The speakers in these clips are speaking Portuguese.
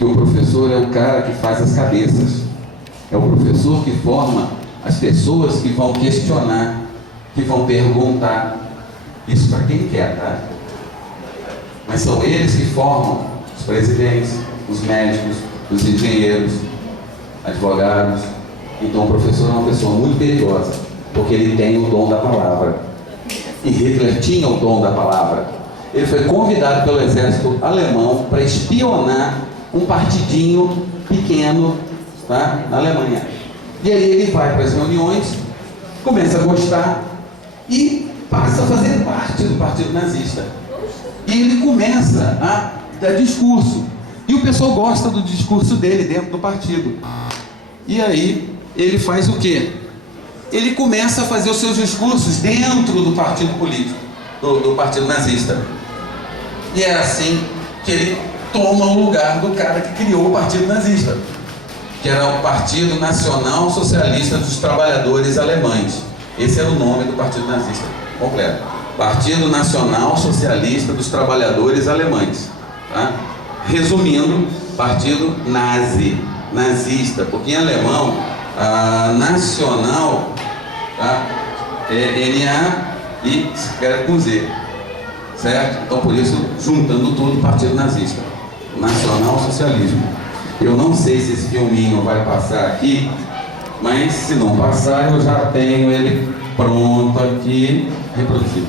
que o professor é o cara que faz as cabeças. É o professor que forma as pessoas que vão questionar, que vão perguntar. Isso para quem quer, tá? Mas são eles que formam os presidentes, os médicos, os engenheiros, advogados. Então o professor é uma pessoa muito perigosa, porque ele tem o dom da palavra. E Hitler tinha o dom da palavra. Ele foi convidado pelo exército alemão para espionar um partidinho pequeno, tá, na Alemanha. E aí ele vai para as reuniões, começa a gostar e passa a fazer parte do partido nazista. E ele começa a dar discurso. E o pessoal gosta do discurso dele dentro do partido. E aí ele faz o quê? Ele começa a fazer os seus discursos dentro do partido político, do partido nazista. E é assim que ele toma o lugar do cara que criou o partido nazista, que era o Partido Nacional Socialista dos Trabalhadores Alemães. Esse era o nome do partido nazista completo. Partido Nacional Socialista dos Trabalhadores Alemães. Tá? Resumindo, partido nazi, nazista, porque em alemão, nacional, tá? É N-A e escreve com Z, certo? Então por isso, juntando tudo, partido nazista, nacional socialismo. Eu não sei se esse filminho vai passar aqui, mas se não passar, eu já tenho ele pronto aqui, reproduzido.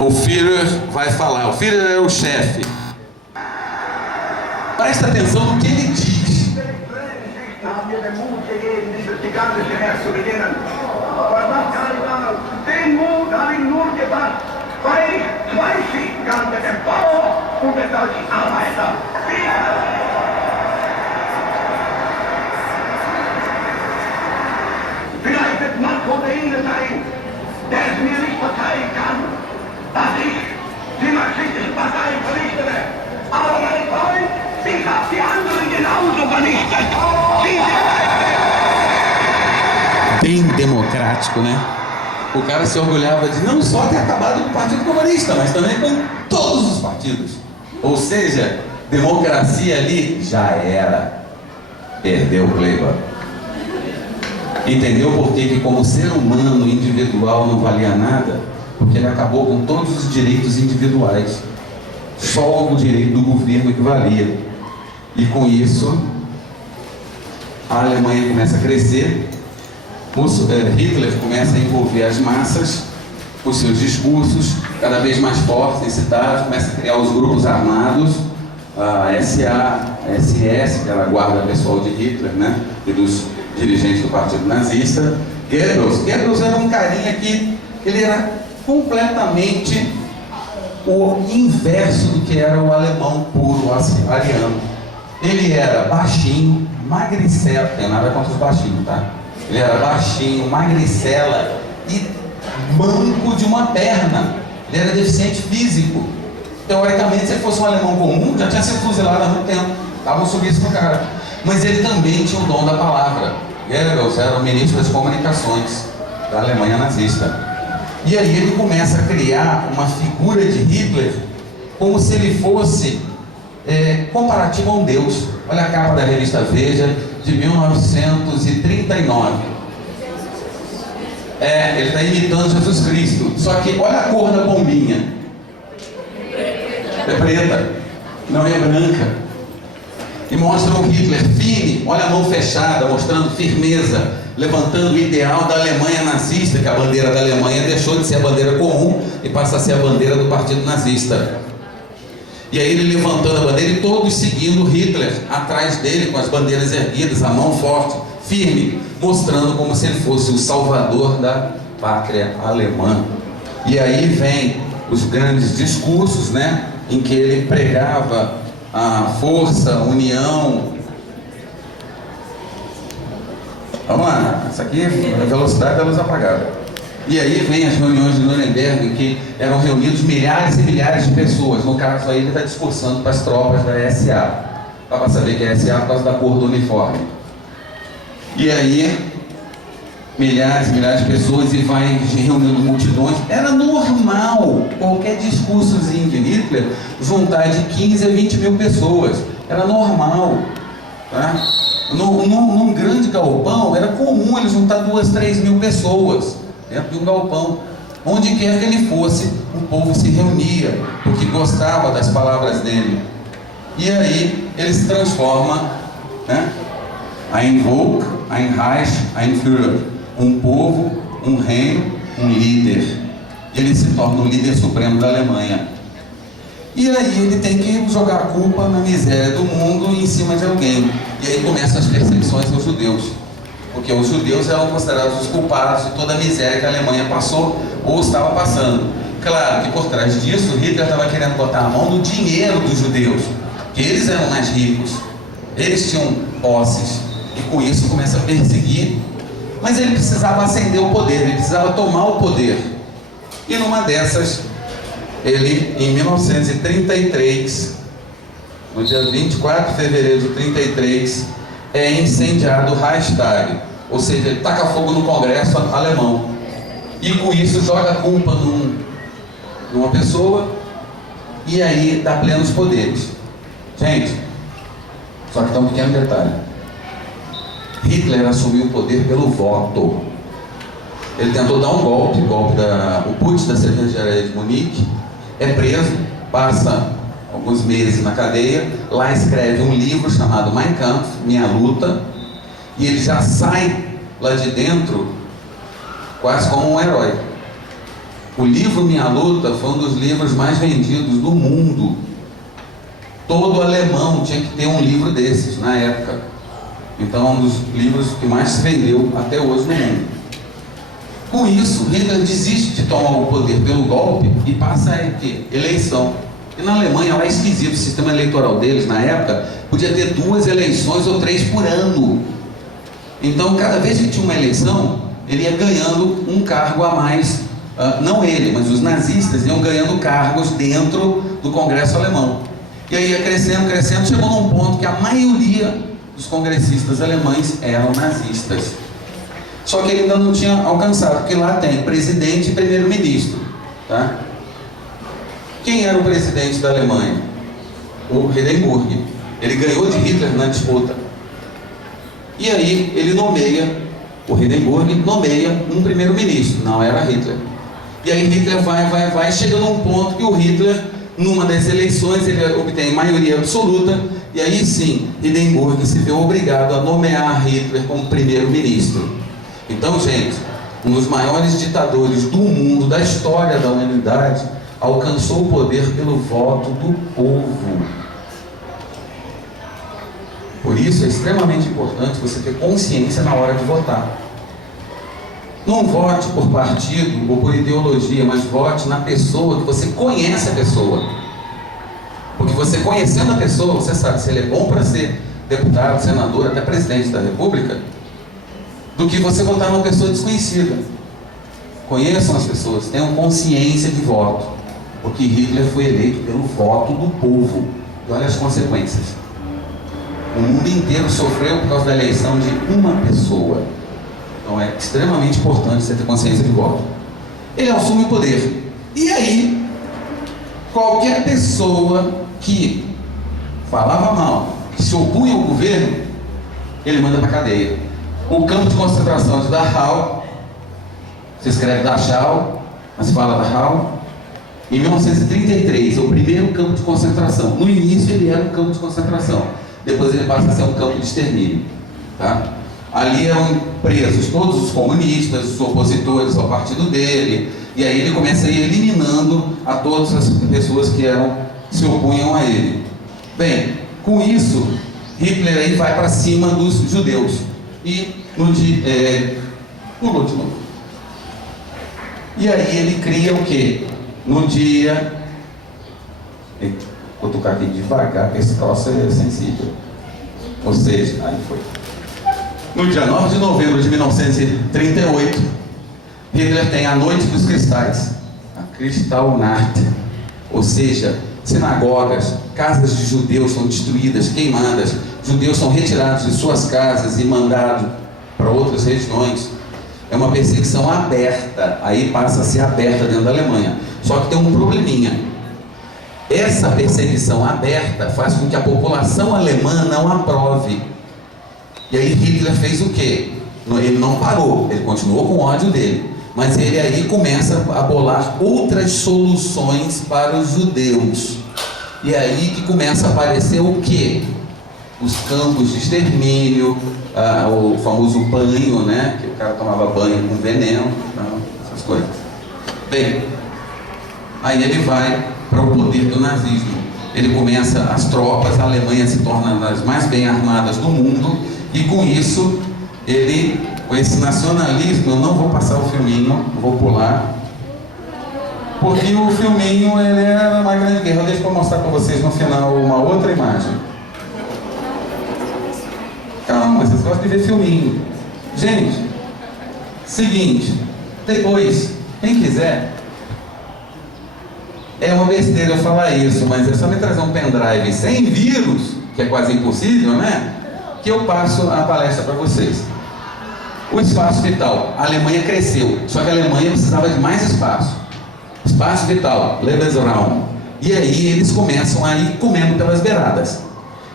O Führer vai falar, o Führer é o chefe. Presta atenção no que ele diz. Vielleicht wird Marco der Ihnen sein, der es mir nicht verzeihen kann, dass ich die marxistische Partei vernichtete. Aber mein Freund, ich habe die anderen genauso vernichtet. Bem democrático, né? O cara se orgulhava de não só ter acabado com o Partido Comunista, mas também com todos os partidos. Ou seja, democracia ali já era. Perdeu o Kleber. Entendeu por que como ser humano individual não valia nada? Porque ele acabou com todos os direitos individuais. Só o direito do governo que valia. E com isso, a Alemanha começa a crescer. Hitler começa a envolver as massas com seus discursos cada vez mais fortes, excitados, começa a criar os grupos armados, a SA, a SS, que era a guarda pessoal de Hitler, né? E dos dirigentes do partido nazista. Goebbels era um carinha que ele era completamente o inverso do que era o alemão puro, ariano. Ele era baixinho, magricela, não tem nada contra os baixinhos, tá? Ele era baixinho, magricela e manco de uma perna. Ele era deficiente físico. Teoricamente, se ele fosse um alemão comum, já tinha sido fuzilado há muito tempo. Estavam subindo no cara. Mas ele também tinha o dom da palavra. Goebbels era o ministro das comunicações da Alemanha nazista. E aí ele começa a criar uma figura de Hitler como se ele fosse comparativo a um deus. Olha a capa da revista Veja de 1939. Ele está imitando Jesus Cristo. Só que olha a cor da pombinha. É preta, não é branca. E mostra o Hitler firme, olha a mão fechada, mostrando firmeza, levantando o ideal da Alemanha nazista, que a bandeira da Alemanha deixou de ser a bandeira comum e passa a ser a bandeira do partido nazista. E aí ele levantando a bandeira e todos seguindo Hitler atrás dele com as bandeiras erguidas, a mão forte, firme, mostrando como se ele fosse o salvador da pátria alemã. E aí vem os grandes discursos, né, em que ele pregava a força, a união. Vamos lá, essa aqui é a velocidade da luz apagada. E aí vem as reuniões de Nuremberg, em que eram reunidos milhares e milhares de pessoas. No caso aí ele está discursando para as tropas da SA. Dá para saber que é SA por causa da cor do uniforme. E aí milhares e milhares de pessoas e vai reunindo multidões. Era normal, qualquer discursozinho de Hitler, juntar de 15 a 20 mil pessoas. Era normal. Tá? Num grande galpão, era comum ele juntar 2, 3 mil pessoas dentro de um galpão. Onde quer que ele fosse, o povo se reunia, porque gostava das palavras dele. E aí ele se transforma, né? Ein Volk, ein Reich, ein Führer. Um povo, um reino, um líder. Ele se torna o líder supremo da Alemanha. E aí ele tem que jogar a culpa na miséria do mundo em cima de alguém. E aí começam as perseguições aos judeus. Porque os judeus eram considerados os culpados de toda a miséria que a Alemanha passou ou estava passando. Claro que por trás disso, Hitler estava querendo botar a mão no dinheiro dos judeus, que eles eram mais ricos, eles tinham posses, e com isso começa a perseguir. Mas ele precisava ascender o poder, ele precisava tomar o poder. E numa dessas, ele, em 1933, no dia 24 de fevereiro de 33, é incendiado o Reichstag, ou seja, ele taca fogo no Congresso alemão. E com isso joga a culpa numa pessoa, e aí dá plenos poderes. Gente, só que tem um pequeno detalhe. Hitler assumiu o poder pelo voto. Ele tentou dar um golpe, o putsch da cervejaria de Munique, é preso, passa alguns meses na cadeia, lá escreve um livro chamado Mein Kampf, Minha Luta, e ele já sai lá de dentro quase como um herói. O livro Minha Luta foi um dos livros mais vendidos do mundo. Todo alemão tinha que ter um livro desses na época. Então é um dos livros que mais se vendeu até hoje no mundo. Com isso, Hitler desiste de tomar o poder pelo golpe e passa a ter eleição. E na Alemanha lá é esquisito, o sistema eleitoral deles na época podia ter 2 eleições ou 3 por ano. Então cada vez que tinha uma eleição, ele ia ganhando um cargo a mais. Não ele, mas os nazistas iam ganhando cargos dentro do Congresso alemão. E aí ia crescendo, chegou num ponto que a maioria dos congressistas alemães eram nazistas. Só que ele ainda não tinha alcançado, porque lá tem presidente e primeiro-ministro. Tá? Quem era o presidente da Alemanha? O Hindenburg. Ele ganhou de Hitler na disputa. E aí ele o Hindenburg nomeia um primeiro-ministro, não era Hitler. E aí Hitler vai, chega num ponto que o Hitler, numa das eleições, ele obtém maioria absoluta, e aí sim, Hindenburg se vê obrigado a nomear Hitler como primeiro-ministro. Então, gente, um dos maiores ditadores do mundo, da história da humanidade, alcançou o poder pelo voto do povo. Por isso é extremamente importante você ter consciência na hora de votar. Não vote por partido ou por ideologia, mas vote na pessoa, que você conhece a pessoa. Porque você conhecendo a pessoa, você sabe se ele é bom para ser deputado, senador, até presidente da República, do que você votar numa pessoa desconhecida. Conheçam as pessoas, tenham consciência de voto, porque Hitler foi eleito pelo voto do povo. E olha as consequências. O mundo inteiro sofreu por causa da eleição de uma pessoa. Então é extremamente importante você ter consciência de voto. Ele assume o poder. E aí, qualquer pessoa que falava mal, que se opunha ao governo, ele manda para a cadeia. O campo de concentração de Dachau, se escreve Dachau, mas se fala Dachau. Em 1933, é o primeiro campo de concentração. No início ele era um campo de concentração, depois ele passa a ser um campo de extermínio. Tá? Ali eram presos todos os comunistas, os opositores ao partido dele, e aí ele começa a ir eliminando a todas as pessoas que se opunham a ele. Bem, com isso, Hitler aí vai para cima dos judeus. E pulou de novo. E aí ele cria o quê? No dia... Vou tocar aqui devagar, porque esse troço é sensível. Ou seja, aí foi. No dia 9 de novembro de 1938, Hitler tem a Noite dos Cristais, a Kristallnacht. Ou seja, sinagogas, casas de judeus são destruídas, queimadas, judeus são retirados de suas casas e mandados para outras regiões. É uma perseguição aberta, aí passa a ser aberta dentro da Alemanha. Só que tem um probleminha. Essa perseguição aberta faz com que a população alemã não aprove. E aí Hitler fez o quê? Ele não parou, ele continuou com o ódio dele. Mas ele aí começa a bolar outras soluções para os judeus. E é aí que começa a aparecer o quê? Os campos de extermínio, o famoso banho, né? Que o cara tomava banho com veneno, essas coisas. Bem, aí ele vai para o poder do nazismo. Ele começa, as tropas, a Alemanha se torna das mais bem armadas do mundo, e com isso, ele, com esse nacionalismo, eu não vou passar o filminho, vou pular, porque o filminho, ele é uma grande guerra. Deixa eu mostrar para vocês no final uma outra imagem. Calma, vocês gostam de ver filminho. Gente, seguinte, depois, quem quiser, é uma besteira eu falar isso, mas é só me trazer um pendrive sem vírus, que é quase impossível, né? Que eu passo a palestra para vocês. O espaço vital. A Alemanha cresceu, só que a Alemanha precisava de mais espaço. Espaço vital, Lebensraum. E aí eles começam a ir comendo pelas beiradas.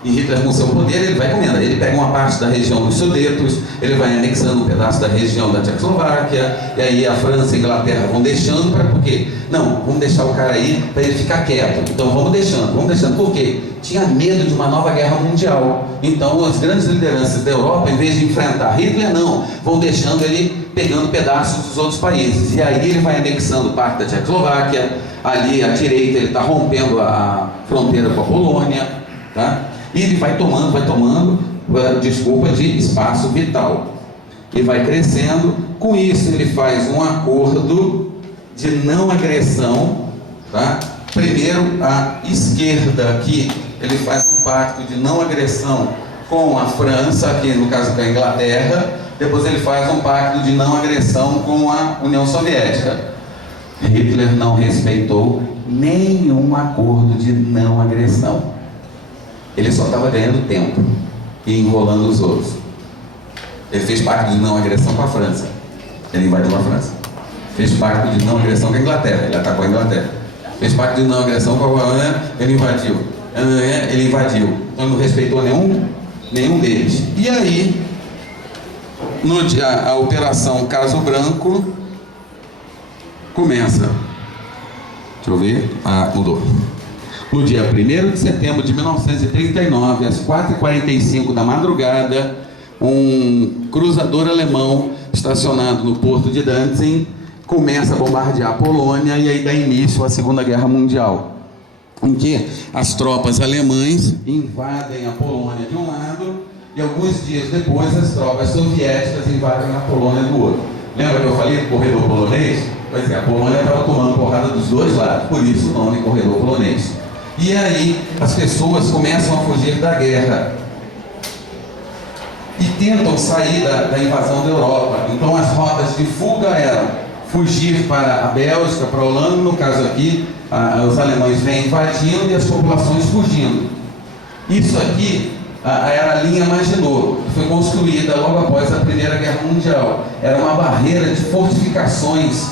E Hitler, com seu poder, ele vai comendo. Ele pega uma parte da região dos Sudetos, ele vai anexando um pedaço da região da Tchecoslováquia, e aí a França e a Inglaterra vão deixando para por quê? Não, vamos deixar o cara aí para ele ficar quieto. Então vamos deixando. Por quê? Tinha medo de uma nova guerra mundial. Então as grandes lideranças da Europa, em vez de enfrentar Hitler, não, vão deixando ele pegando pedaços dos outros países. E aí ele vai anexando parte da Tchecoslováquia, ali à direita ele está rompendo a fronteira com a Polônia, tá? E ele vai tomando, desculpa, de espaço vital. E vai crescendo. Com isso ele faz um acordo de não agressão, tá? Primeiro a esquerda aqui, ele faz um pacto de não agressão com a França, aqui no caso com a Inglaterra. Depois ele faz um pacto de não agressão com a União Soviética. Hitler não respeitou nenhum acordo de não agressão. Ele só estava ganhando tempo e enrolando os outros. Ele fez pacto de não agressão com a França. Ele invadiu a França. Fez pacto de não agressão com a Inglaterra. Ele atacou a Inglaterra. Fez pacto de não agressão com a Alemanha. Ele invadiu. Então ele não respeitou nenhum deles. E aí, no dia, a Operação Caso Branco começa. Deixa eu ver. Mudou. No dia 1º de setembro de 1939, às 4h45 da madrugada, um cruzador alemão estacionado no porto de Danzig começa a bombardear a Polônia, e aí dá início à Segunda Guerra Mundial, em que as tropas alemãs invadem a Polônia de um lado e alguns dias depois as tropas soviéticas invadem a Polônia do outro. Lembra que eu falei do corredor polonês? Pois é, a Polônia estava tomando porrada dos dois lados, por isso o nome corredor polonês. E aí as pessoas começam a fugir da guerra e tentam sair da invasão da Europa. Então as rotas de fuga eram fugir para a Bélgica, para a Holanda, no caso aqui, os alemães vêm invadindo e as populações fugindo. Isso aqui era a linha Maginot, que foi construída logo após a Primeira Guerra Mundial. Era uma barreira de fortificações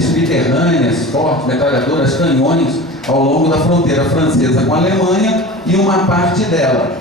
subterrâneas, fortes, metralhadoras, canhões, ao longo da fronteira francesa com a Alemanha e uma parte dela.